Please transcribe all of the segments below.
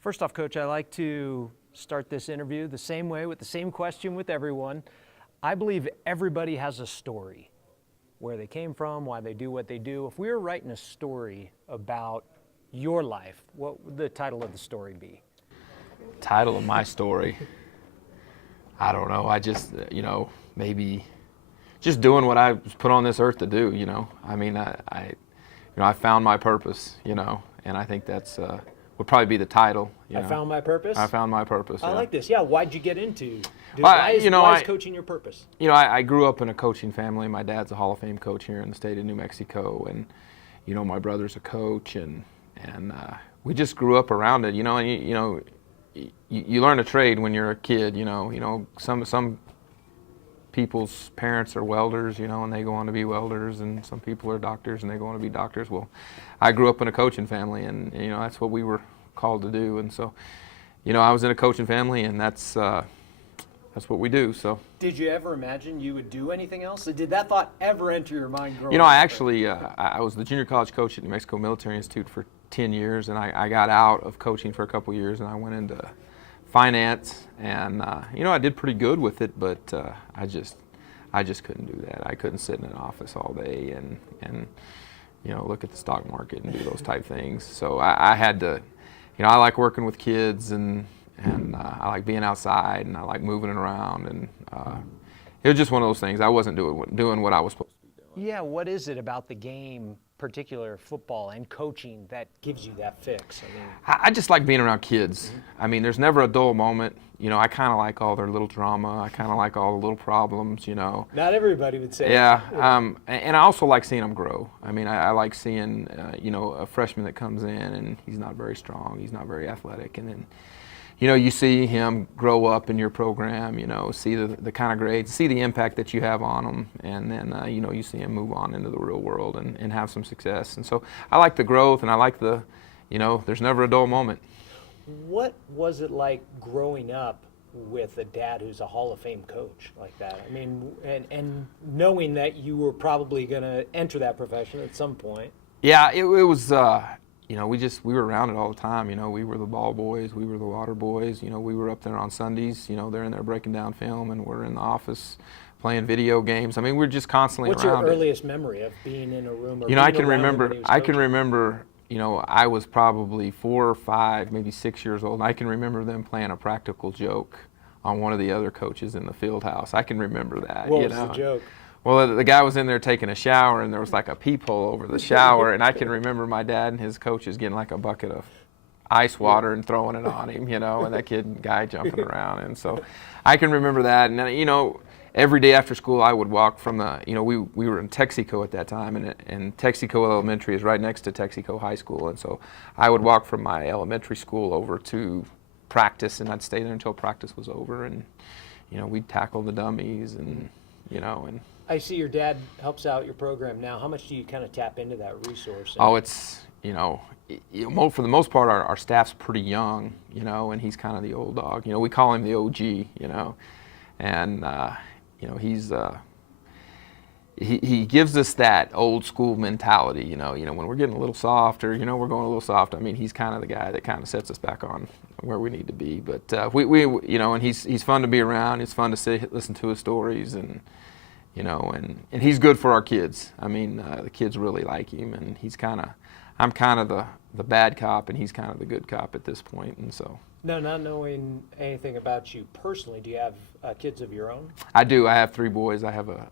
First off, Coach, I like to start this interview the same way with the same question with everyone. I believe everybody has a story, where they came from, why they do what they do. If we were writing a story about your life, what would the title of the story be? Title of my story? I don't know. I just, maybe just doing what I was put on this earth to do, I mean, I found my purpose, and I think that's would probably be the title. I found my purpose? I found my purpose. I like this. Yeah, why'd you get into? Why is coaching your purpose? I grew up in a coaching family. My dad's a Hall of Fame coach here in the state of New Mexico, and my brother's a coach, and we just grew up around it. And you learn a trade when you're a kid. Some people's parents are welders, and they go on to be welders, and some people are doctors and they go on to be doctors. Well, I grew up in a coaching family, and that's what we were called to do. And so, I was in a coaching family, and that's what we do. So, did you ever imagine you would do anything else? Did that thought ever enter your mind growing up? I actually I was the junior college coach at New Mexico Military Institute for 10 years, and I got out of coaching for a couple years, and I went into finance, and I did pretty good with it, but I just couldn't do that. I couldn't sit in an office all day and look at the stock market and do those type things. So I had to, I like working with kids, and I like being outside, and I like moving around, and it was just one of those things. I wasn't doing what I was supposed to be doing. Yeah, what is it about the game, particular football and coaching, that gives you that fix? I just like being around kids. Mm-hmm. I mean, there's never a dull moment. I kind of like all their little drama. I kind of like all the little problems, Not everybody would say yeah. that. And I also like seeing them grow. I mean, I like seeing, a freshman that comes in and he's not very strong, he's not very athletic, and then, you see him grow up in your program, see the kind of grades, see the impact that you have on him, and then, you see him move on into the real world and have some success. And so I like the growth, and I like the, there's never a dull moment. What was it like growing up with a dad who's a Hall of Fame coach like that? I mean, and knowing that you were probably going to enter that profession at some point. Yeah, it was, we were around it all the time. We were the ball boys, we were the water boys. We were up there on Sundays. They're in there breaking down film, and we're in the office playing video games. I mean, we're just constantly What's around it. your earliest memory of being in a room? Or I can remember. I was probably 4 or 5, maybe 6 years old, and I can remember them playing a practical joke on one of the other coaches in the field house. I can remember that. What was the joke? Well, the guy was in there taking a shower, and there was like a peephole over the shower, and I can remember my dad and his coaches getting like a bucket of ice water and throwing it on him, and that guy jumping around. And so I can remember that. And, every day after school, I would walk from the, we were in Texaco at that time, and Texaco Elementary is right next to Texaco High School. And so I would walk from my elementary school over to practice, and I'd stay there until practice was over, and, we'd tackle the dummies, and, and I see your dad helps out your program now. How much do you kind of tap into that resource? Oh, it's, for the most part, our staff's pretty young, and he's kind of the old dog. We call him the OG, and, he gives us that old school mentality, when we're getting a little soft, or, we're going a little soft. I mean, he's kind of the guy that kind of sets us back on where we need to be. But and he's fun to be around. It's fun to listen to his stories, and, and he's good for our kids. I mean, the kids really like him, and I'm kind of the bad cop, and he's kind of the good cop at this point, and so. No, not knowing anything about you personally, do you have kids of your own? I do. I have 3 boys. I have a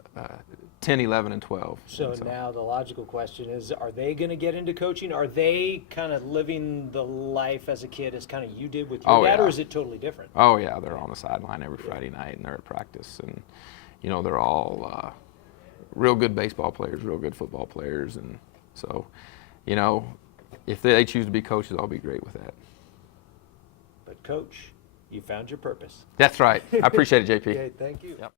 10, 11, and 12. So now the logical question is, are they going to get into coaching? Are they kind of living the life as a kid as kind of you did with your dad, or is it totally different? Oh, yeah. They're on the sideline every Friday night, and they're at practice. And, they're all real good baseball players, real good football players. And so, if they choose to be coaches, I'll be great with that. But, Coach, you found your purpose. That's right. I appreciate it, JP. Okay, thank you. Yep.